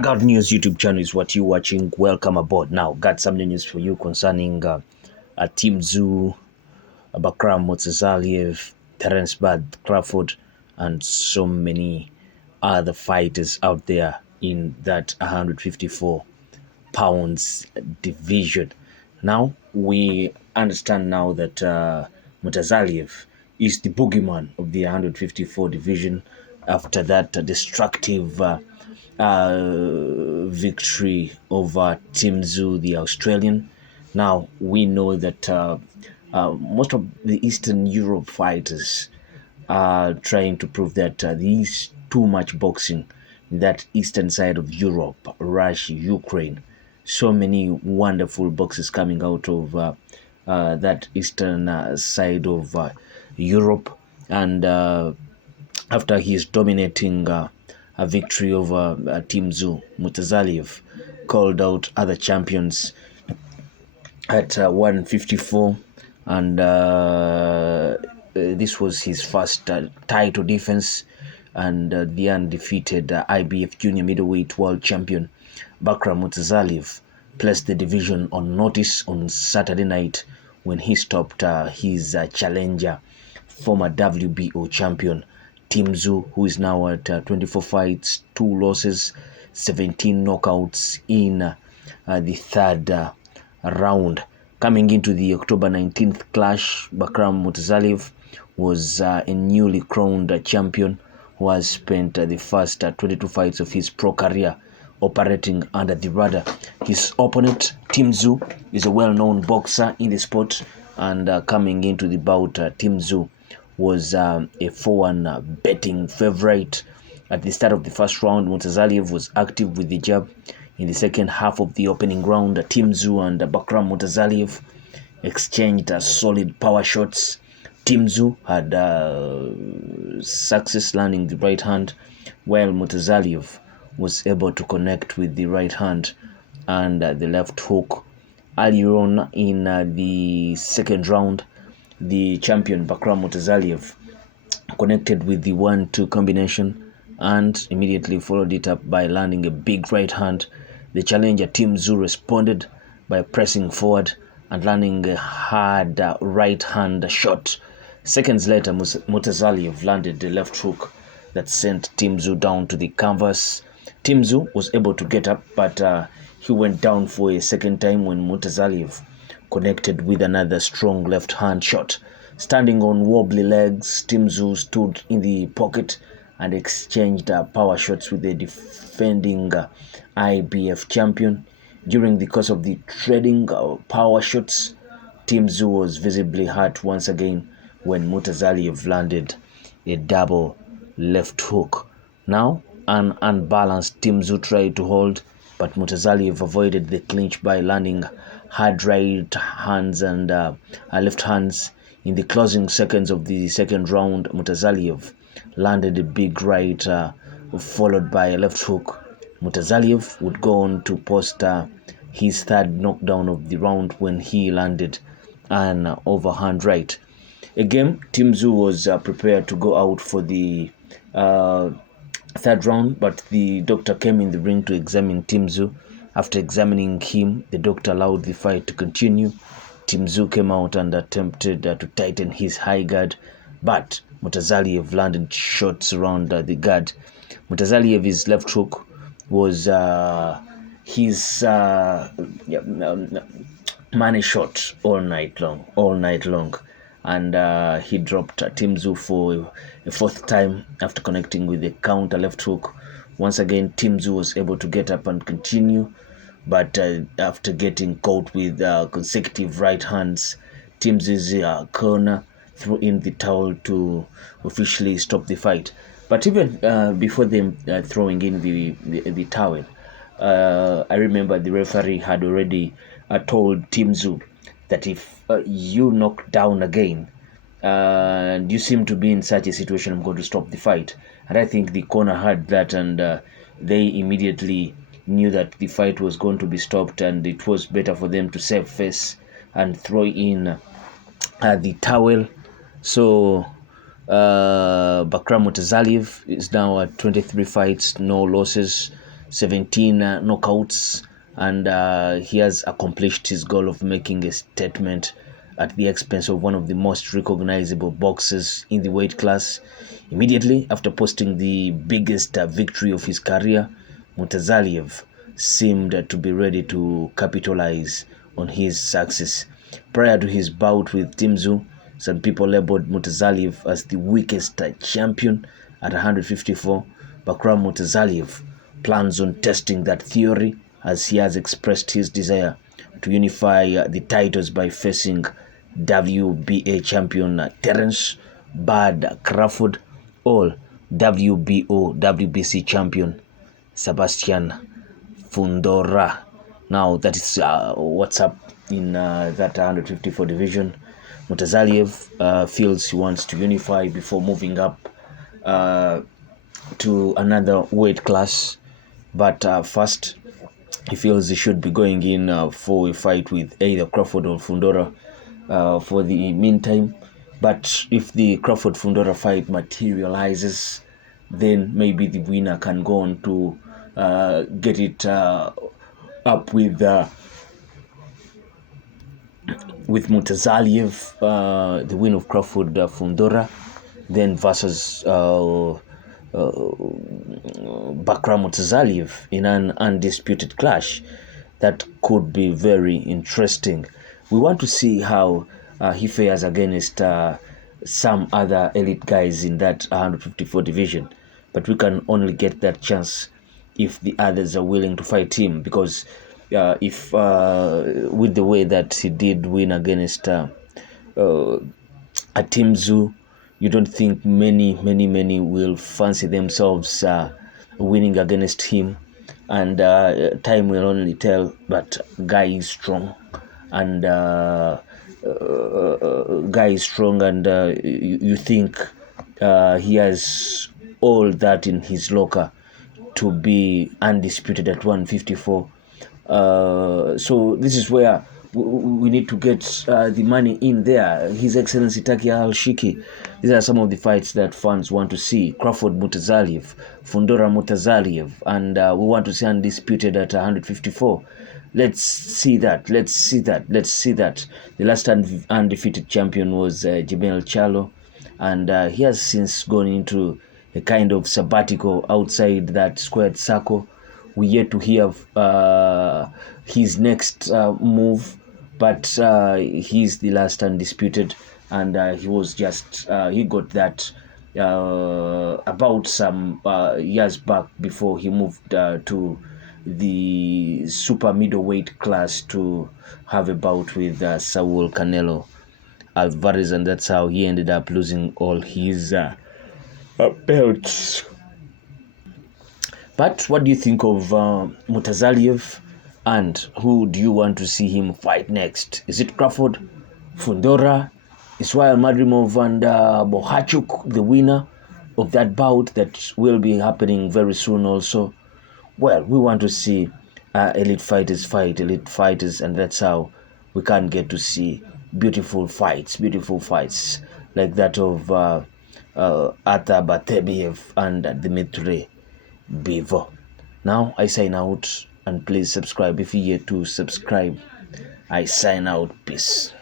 Got News YouTube channel is what you're watching. Welcome aboard. Now, got some news for you concerning Tim Tszyu, Bakhram Murtazaliev, Terence Bud, Crawford, and so many other fighters out there in that 154 pounds division. Now, we understand now that Murtazaliev is the boogeyman of the 154 division after that destructive victory over Tim Tszyu, the Australian. Now, we know that most of the Eastern Europe fighters are trying to prove that there is too much boxing in that eastern side of Europe, Russia, Ukraine. So many wonderful boxes coming out of that eastern side of Europe. And after his dominating a victory over Tim Tszyu, Murtazaliev called out other champions at 154, and this was his first title defense, and the undefeated IBF junior-middleweight world champion Bakhram Murtazaliev placed the division on notice on Saturday night when he stopped his challenger, former WBO champion Tim Tszyu, who is now at 24 fights, 2 losses, 17 knockouts in the third round. Coming into the October 19th clash, Bakhram Murtazaliev was a newly crowned champion who has spent the first 22 fights of his pro career operating under the radar. His opponent, Tim Tszyu, is a well-known boxer in the sport, and coming into the bout, Tim Tszyu was a 4-1 betting favorite. At the start of the first round, Murtazaliev was active with the jab. In the second half of the opening round, Tim Tszyu and Bakhram Murtazaliev exchanged solid power shots. Tim Tszyu had success landing the right hand, while Murtazaliev was able to connect with the right hand and the left hook. Earlier on in the second round, the champion Bakhram Murtazaliev connected with the 1-2 combination and immediately followed it up by landing a big right hand. The challenger Tim Tszyu responded by pressing forward and landing a hard right hand shot. Seconds later, Murtazaliev landed the left hook that sent Tim Tszyu down to the canvas. Tim Tszyu was able to get up, but he went down for a second time when Murtazaliev connected with another strong left hand shot. Standing on wobbly legs, Tim Tszyu stood in the pocket and exchanged power shots with the defending IBF champion. During the course of the trading power shots, Tim Tszyu was visibly hurt once again when Murtazaliev landed a double left hook. Now, an unbalanced Tim Tszyu tried to hold, but Murtazaliev avoided the clinch by landing hard right hands and left hands. In the closing seconds of the second round, Murtazaliev landed a big right followed by a left hook. Murtazaliev would go on to post his third knockdown of the round when he landed an overhand right. Again, Tim Tszyu was prepared to go out for the third round, but the doctor came in the ring to examine Tim Tszyu. After examining him, the doctor allowed the fight to continue. Tim Tszyu came out and attempted to tighten his high guard, but Murtazaliev landed shots around the guard. Murtazaliev's left hook was his money shot all night long. And he dropped Tim Tszyu for a fourth time after connecting with the counter left hook. Once again, Tim Tszyu was able to get up and continue, but after getting caught with consecutive right hands, Tim Tszyu's corner threw in the towel to officially stop the fight. But even before them throwing in the towel, I remember the referee had already told Tim Tszyu that if you knock down again and you seem to be in such a situation, I'm going to stop the fight. And I think the corner heard that, and they immediately knew that the fight was going to be stopped, and it was better for them to save face and throw in the towel. So Bakhram Murtazaliev is now at 23 fights, no losses, 17 knockouts, and he has accomplished his goal of making a statement at the expense of one of the most recognizable boxers in the weight class. Immediately after posting the biggest victory of his career, Murtazaliev seemed to be ready to capitalize on his success. Prior to his bout with Tim Tszyu, some people labeled Murtazaliev as the weakest champion at 154. Bakhram Murtazaliev plans on testing that theory, as he has expressed his desire to unify the titles by facing WBA champion Terence Bud Crawford or WBO WBC champion Sebastian Fundora. Now that is what's up in that 154 division. Murtazaliev feels he wants to unify before moving up to another weight class, but first he feels he should be going in for a fight with either Crawford or Fundora for the meantime. But if the Crawford-Fundora fight materializes, then maybe the winner can go on to get it up with Murtazaliev, the win of Crawford-Fundora, then versus Bakhram Murtazaliev in an undisputed clash. That could be very interesting. We want to see how he fares against some other elite guys in that 154 division, but we can only get that chance if the others are willing to fight him, because if with the way that he did win against Tim Tszyu, you don't think many will fancy themselves winning against him, and time will only tell. But guy is strong, and you think he has all that in his locker to be undisputed at 154. So this is where we need to get the money in there. His Excellency Taki Al-Shiki. These are some of the fights that fans want to see. Crawford Murtazaliev, Fundora Murtazaliev, and we want to see undisputed at 154. Let's see that. The last undefeated champion was Jebel Chalo, and he has since gone into a kind of sabbatical outside that squared circle. We yet to hear his next move, but he's the last undisputed, and he was just he got that about some years back before he moved to the super middleweight class to have a bout with Saul Canelo Alvarez, and that's how he ended up losing all his belts. But what do you think of Murtazaliev, and who do you want to see him fight next? Is it Crawford, Fundora, Ismail Madrimov, and Bohachuk, the winner of that bout that will be happening very soon also? Well, we want to see elite fighters fight elite fighters, and that's how we can get to see beautiful fights like that of Arthur Batebiev and Dmitry Bivol. Now I sign out, and please subscribe if you're yet to subscribe. I sign out. Peace.